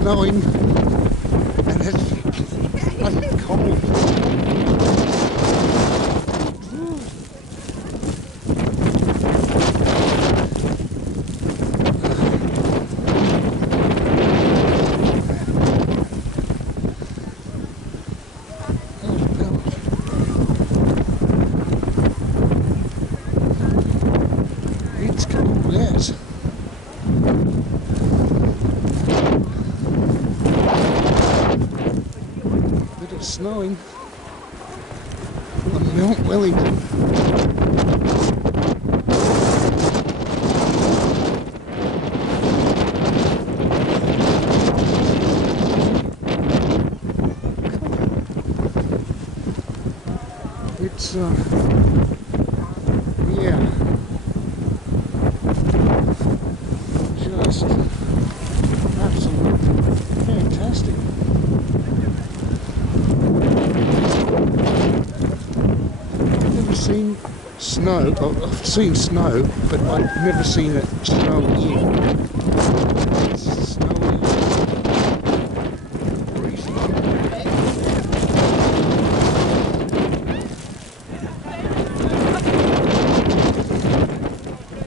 snowing and it's bloody cold. It's cold, yes. Bit of snowing on Mt Wellington. It's yeah, just absolutely fantastic. I've never seen snow. Oh, I've seen snow, but I've never seen it snow here. It's snowing.